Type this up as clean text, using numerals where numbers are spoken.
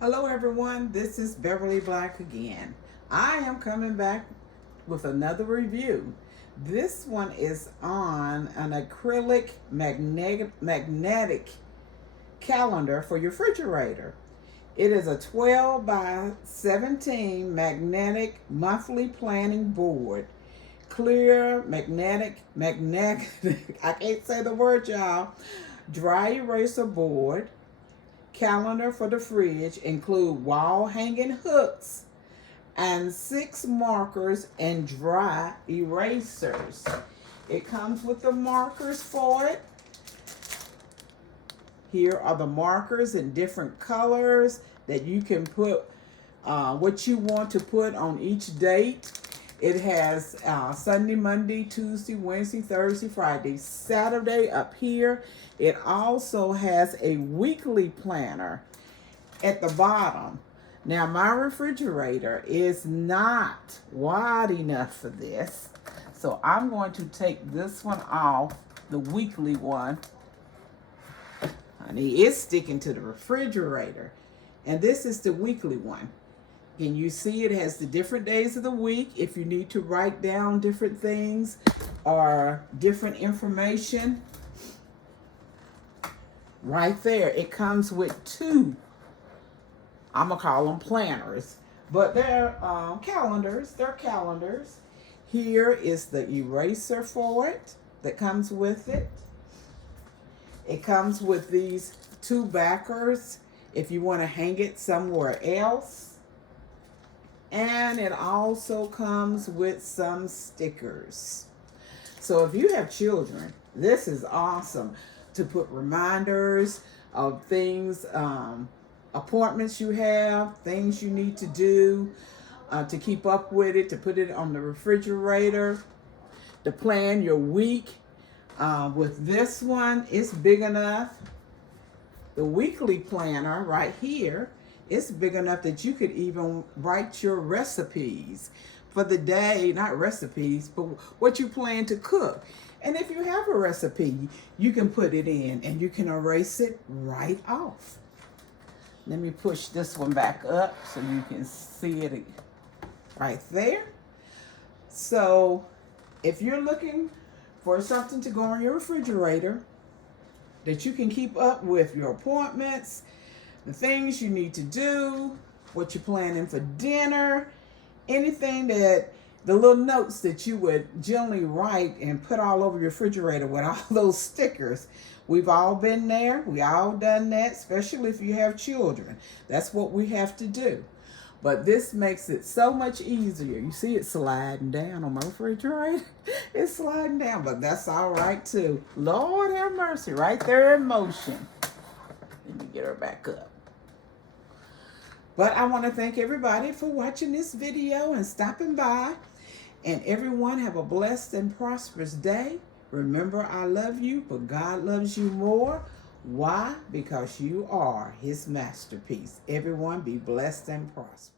Hello everyone, this is Beverly Black again. I am coming back with another review. This one is on an acrylic magnetic calendar for your refrigerator. It is a 12 by 17 magnetic monthly planning board. Clear magnetic, I can't say the word, y'all. Dry eraser board. Calendar for the fridge include wall hanging hooks and 6 markers and dry erasers. It comes with the markers for it. Here are the markers in different colors that you can put what you want to put on each date. It has Sunday, Monday, Tuesday, Wednesday, Thursday, Friday, Saturday up here. It also has a weekly planner at the bottom. Now, my refrigerator is not wide enough for this, so I'm going to take this one off, the weekly one. Honey, it's sticking to the refrigerator. And this is the weekly one. And you see it has the different days of the week if you need to write down different things or different information. Right there, it comes with 2, I'm going to call them planners, but they're calendars. They're calendars. Here is the eraser for it that comes with it. It comes with these 2 backers if you want to hang it somewhere else. And it also comes with some stickers. So if you have children, this is awesome to put reminders of things, appointments you have, things you need to do, to keep up with it, to put it on the refrigerator, to plan your week. With this one, it's big enough. The weekly planner right here, it's big enough that you could even write your recipes for the day, not recipes, but what you plan to cook. And if you have a recipe, you can put it in and you can erase it right off. Let me push this one back up so you can see it right there. So if you're looking for something to go on your refrigerator that you can keep up with your appointments, the things you need to do, what you're planning for dinner, anything that, the little notes that you would generally write and put all over your refrigerator with all those stickers. We've all been there. We all done that, especially if you have children. That's what we have to do. But this makes it so much easier. You see it sliding down on my refrigerator? It's sliding down, but that's all right too. Lord have mercy, right there in motion. Let me get her back up. But I want to thank everybody for watching this video and stopping by. And everyone have a blessed and prosperous day. Remember, I love you, but God loves you more. Why? Because you are His masterpiece. Everyone be blessed and prosperous.